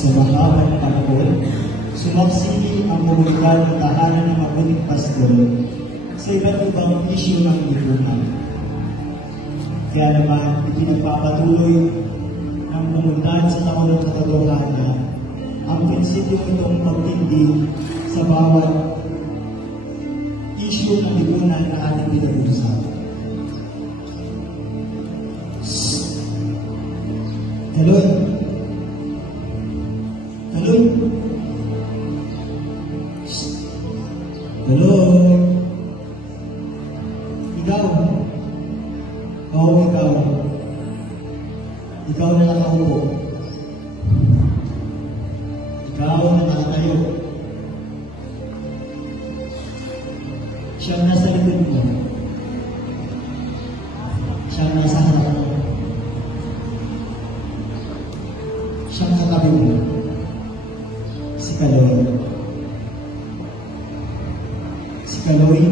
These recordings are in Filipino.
Sa mahabang panahon, sumaksili ang komunidad ng tahanan ng mabuting pastor sa iba't ibang isyu ng lipunan. Kaya naman, ipinagpapatuloy ng komunidad sa taon ng katotohanan ang prinsipyo itong pagtindi sa bawat isyu ng lipunan na ating pinag-uusapan. Hello? Hello? Hello? Ikaw? Oo, ikaw. Ikaw na nakaupo. Ikaw na nakatayo. Siyang nasa likod mo. Siyang nasa harap mo. Siyang katabi mo. Si Kaloy. Si Kaloy,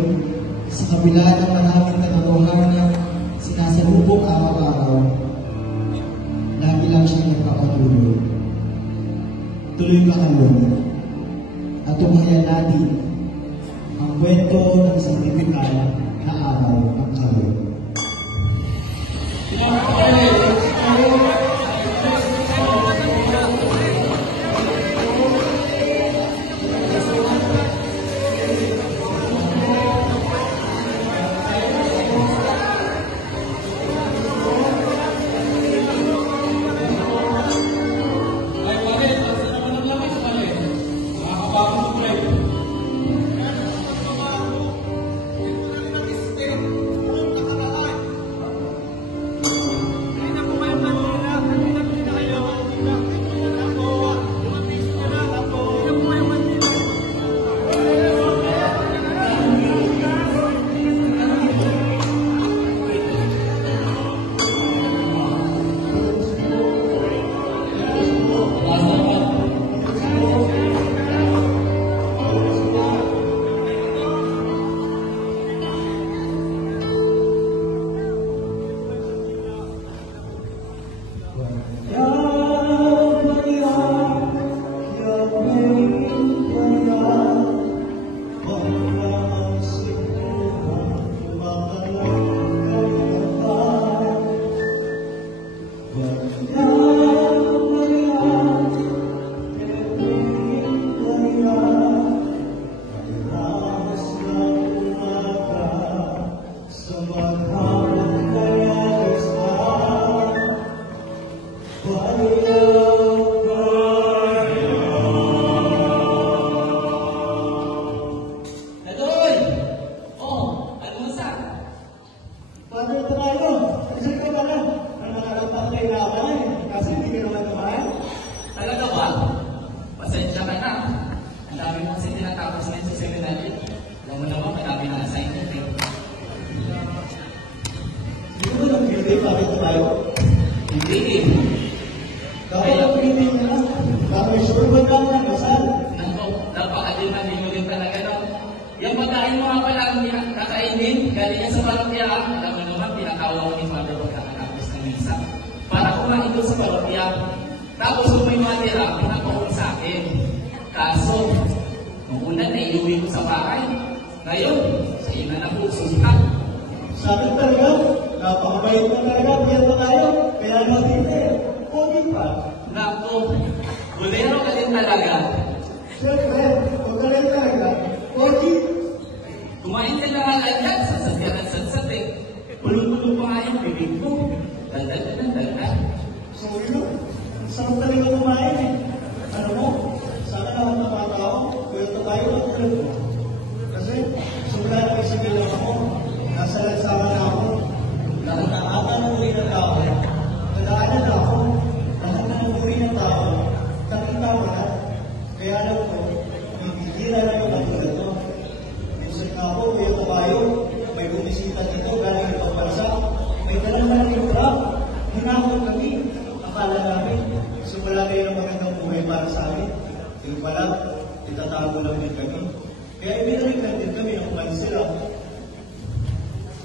sa kabila ng maraming katotohanan na sinasalubong araw-araw, lagi lang siya nagpapatuloy. Tuloy ka, Kaloy, at tunghayan natin ang kwento ng isang tipikal na araw ng Kaloy.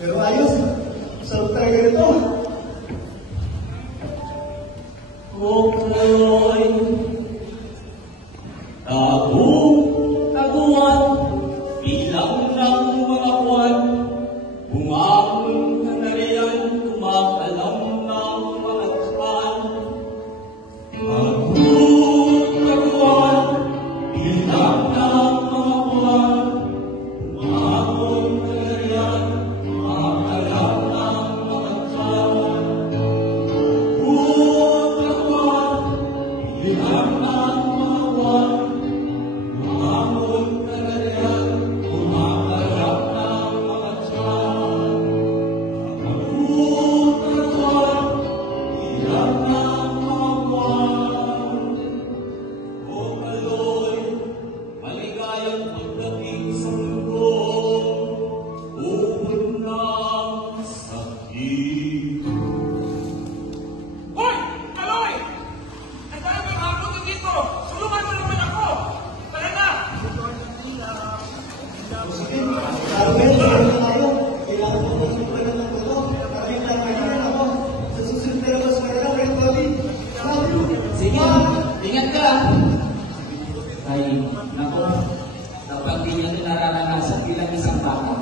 Pero ayos, sarap talaga nito. Kung ngayon bata.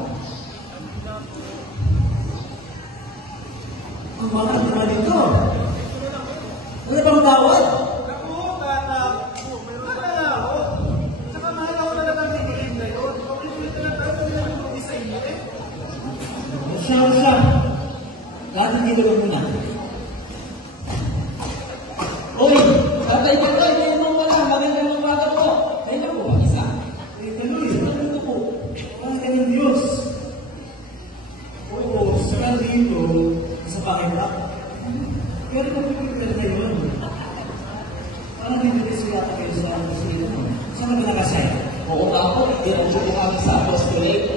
Ang bata naman dito. Ano bang tawad? Ako, bata ako. Meron na nga ako. Saka mahal ako na naman tingin ngayon. Pakinulit na lang tayo kung nalulungi sa inyo eh. Siya. Lahat dito lang muna. Uy! Tatay ko to! Hindi naman wala. Magandang umaga po. Kaya po ba isa? Tuloy, ano po? Mahal ka ng Diyos. Oo, saka dito, sa pakirap. Pero pakinulit na lang yun. Parang hindi yata kayo sa sila. Saan ka nakasay? Oo nga po. Diretso po kami sa apostolate.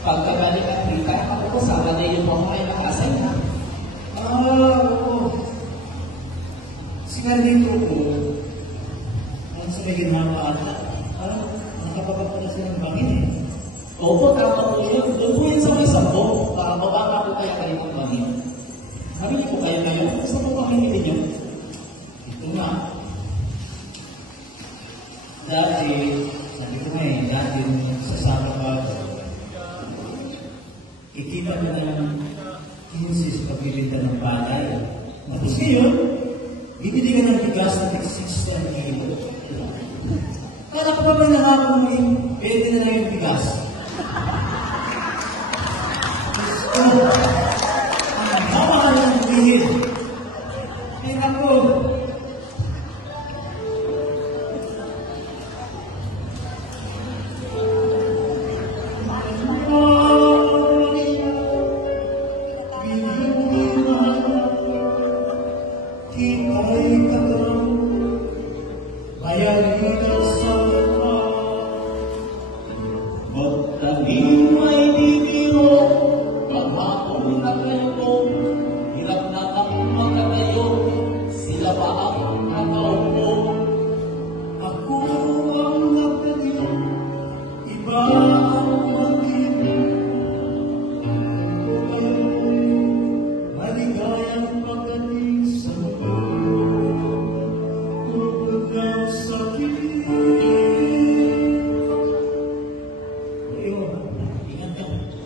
Pagkabalik at kita, ako po sama na yung mga kayo nakasay na. Oo. Saka dito po, ang sa may ginawa ata, parang nakapapagpala sila ng bangin eh. Opo, tama po yun. Doon po yun sa may sampo. Mababa po kaya kayo ng pangin. Sabi niyo po kayo ngayon, saan po pamimili niyo? Ito nga. Dati, sabi ko nga eh, dati sa Sabado, ikita mo na lang kinsis pagbibinta ng bagay. Tapos ngayon, bibili ka ng bigas na 6 na kilo. Kala ko pa ba nakakamuhin, pwede na lang yung bigas. Gusto, ang mamahal ng bihil. Ay naku,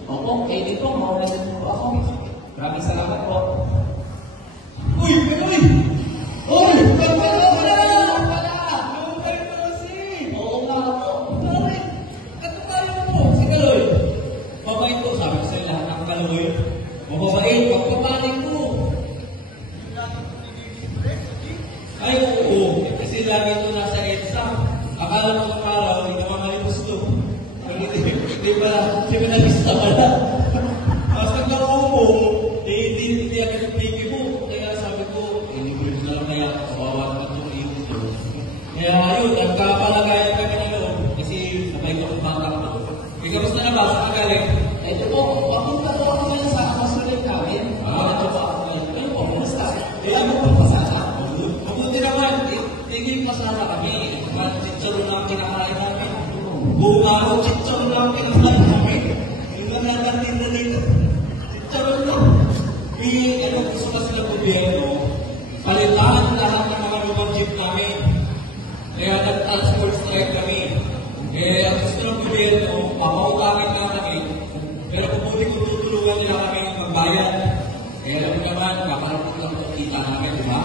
Opo, kayo din po. Maulitin po ako. Maraming salamat po. uy! Uy! Wala! Lumay mo kasi! Oo nga po. Bakit? Ano tayo mo? Si Kaloy. Mabait ko, sabi ko sa'yo lahat ng Kaloy. Mababait, pagpapaling mo. Ay, oo. Kasi lagi ito nasa EDSA. Akala mo ng araw, hindi ka mamalimos to. Hindi ba nalista pala? Tapos nagkaupo, hindi agad ang baby mo. Kaya sabi ko, hindi na lang kaya kawawa ka itong iyo ko. Kaya ayun, nagkapalagayan kami na loob. Kasi sabay ko kung bata ko. May kamusta na ba? Saan ka galing? Ito po, papunta po ako ngayon sa apostolate namin. Ito po ako ngayon. Ayun po, kumusta? Kaya mo po pasada. mabuti naman, tingin pasara kami. Chicharo na ang kinakain namin. Buong araw, chicharo na ang kinakain namin. Yung mga natatinda dito. Chicharo na. Gusto na sila gobyerno. Palitaan lahat ng mga lumang jeep namin. Kaya nag-transport strike kami. Ang gusto ng gobyerno, papautangin na kami. Pero kung tutulungan nila kami magbayad. Kaya alam naman, kakarapot lang itong kita namin, di ba?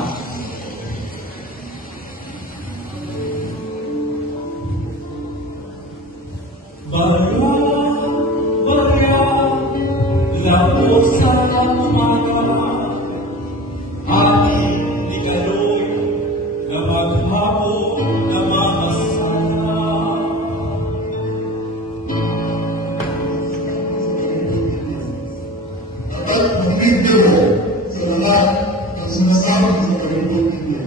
Barya, labo sa umaga, ating ni Kaloy, na maghapon na mamasana. At magbibigay mo sa lahat ng sinasabi sa pagkakulong ninyo.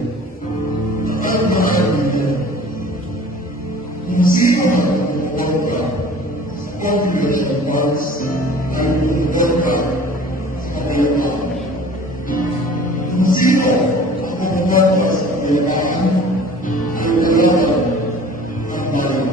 At mahal ninyo. Kung sino man ang umuorga sa Congregation Box ay umuorga sa kapayapaan. Kung sino ang umuorga sa kapayapaan ay kalaban ng bayan.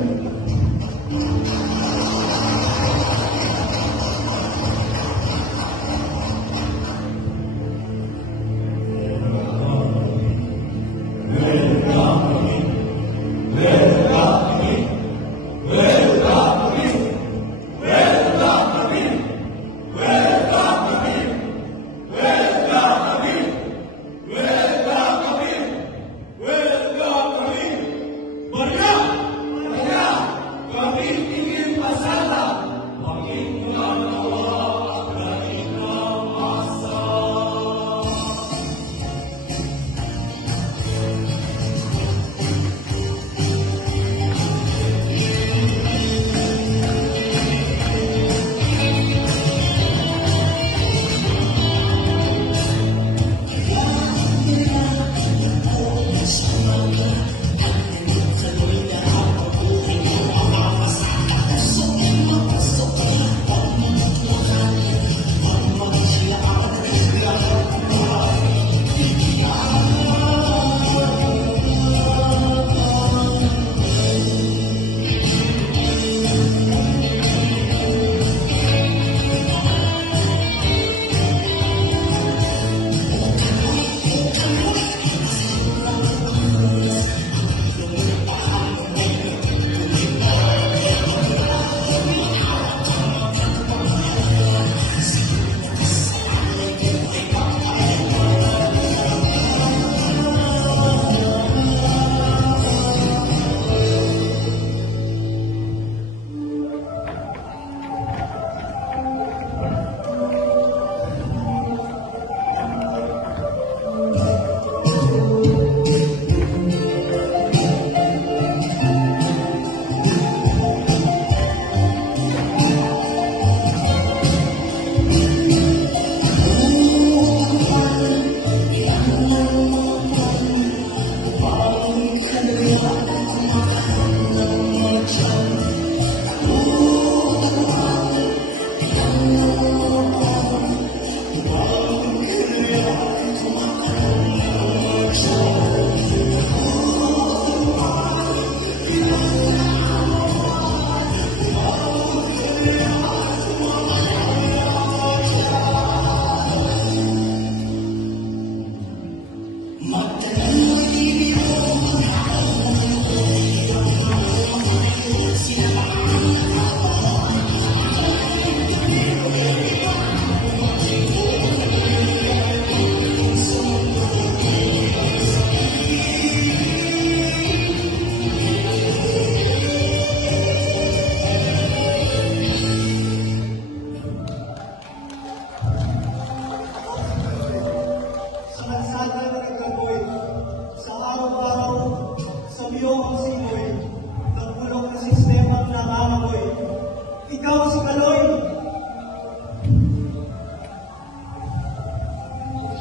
Welcome,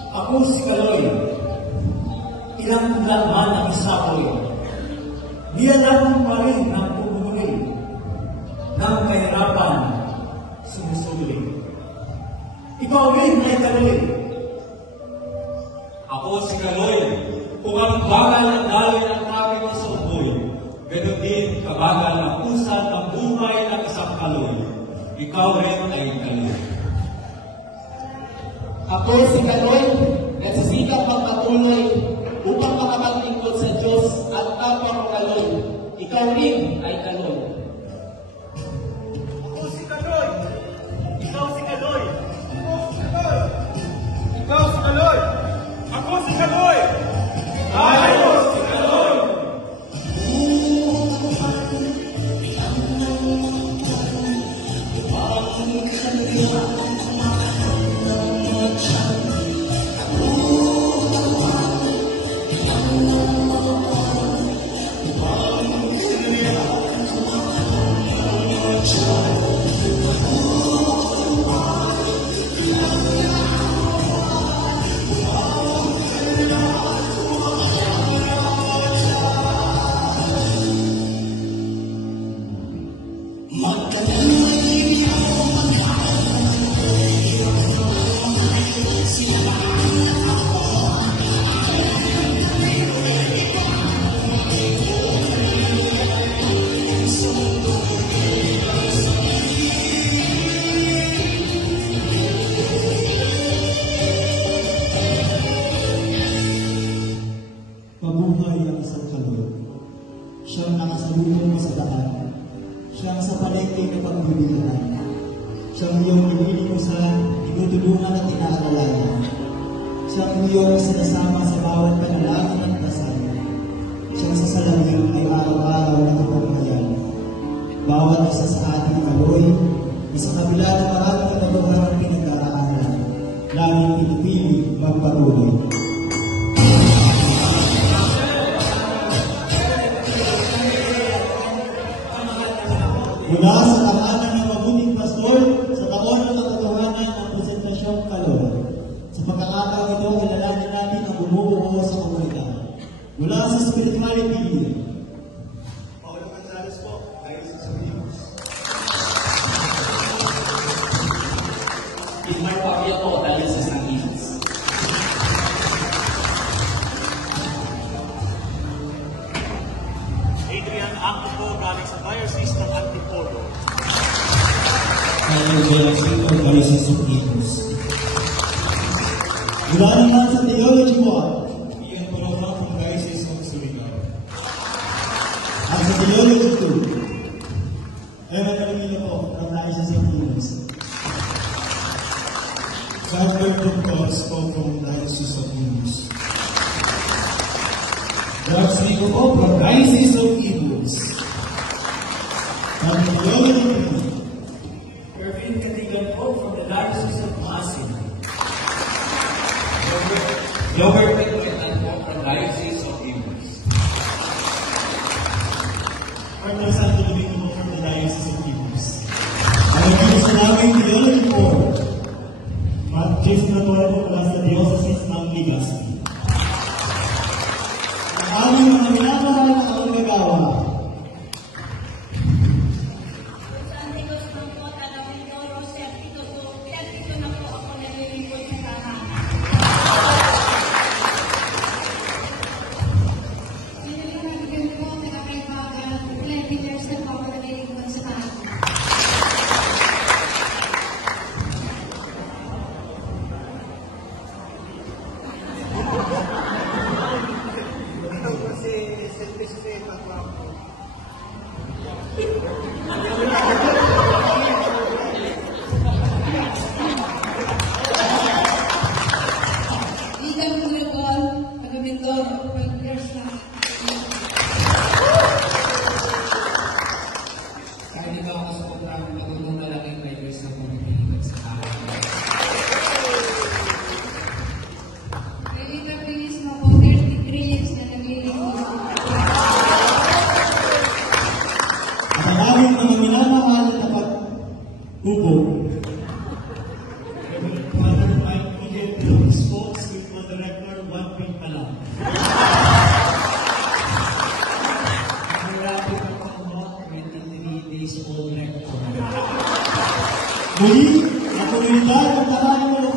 Ako si Kaloy, ilang man ang isapoy, niyalang pa rin ng pumuli, ng kahirapan, sumusuli. Ikaw rin ay Kaloy. Ako si Kaloy, kung ang bagal ng daloy ng trapiko sa uboy, ganoon din kabagal ang pusat ng buhay ng isang Kaloy. Ikaw rin ay Kaloy. Ako si Kaloy, nagsisikap magpatuloy upang makapaglingkod sa Diyos at kapwa ko Kaloy. Ikaw rin ay Kaloy. Ako si Kaloy. Ikaw si Kaloy. Ako si Kaloy. Ikaw si Kaloy. Ako si Kaloy. Tayo si Kaloy. Mabuhay ang isang Kaloy. Siyang nakasalubong mo sa daan. Siyang sa palengke na pagbibilaan. Siyang iyong inilimusan, tinutulungan at inaaralayan. Siyang iyong sinasama sa bawat panalangin at dasal. Siyang sa salamin ay araw-araw na kapagmayan. Bawat isa sa ating Kaloy, sa kabila ng maraming katotohanan ng pinag-aaralan, laging pinipili magpatuloy. Mula sa tahanan ng mabuting pastor, sa taon ng katotohanan ng presentasyong kaloob. Sa pagkakataon ito, kilalanin natin ang bumubuo sa komunidad. Mula sa spirituality, Paulo Gonzales po, Diocese of Imus. Ismael Pavia po, Diocese ng Imus. Adrian Ako po, galing sa Diocese ng Antipolo. mula naman sa Theology 1, Ian Paloma from Diocese of Surigao. at sa Theology 2, Evan Calimino po, from Diocese of Imus. Samuel Cox po from Diocese of Imus. George Rico po, from Diocese of Imus. At sa Theology 3, Irvin Katigan po from the Diocese of Pasig. Robert Pagkwetan po from Diocese of Imus. Arthur Santo Domingo po from the Diocese of Imus. At ang sa naming Theology 4, Matt Chief Nator po mula sa Diocese ng Legazpi. Ang aming mga minamahal na kaunggagawa, Santos po po, Tanawin Toro, Serpito na po ako nalilingkod sa tahanan. Sinalimagan po, nakakaibagan, 11 years na po ako nalilingkod sa tahanan. Ito po si Silvestre Pagwapo. Ligang Mulagol, Taga-Mindoro, 12 years na. Kahit ikaw ako sa kontrang matulong na lang yung years na pumipiligat sa tahanan. Lilita Pinis mo po, 33 years na naglilingkod. at ang aming mga minamahal na pag-upo, Father Mike Miguel, spokesman director, 1 week pa lang. Marami ka pa mo, 23 days old rector. muli, ang komunidad ng tahanan ng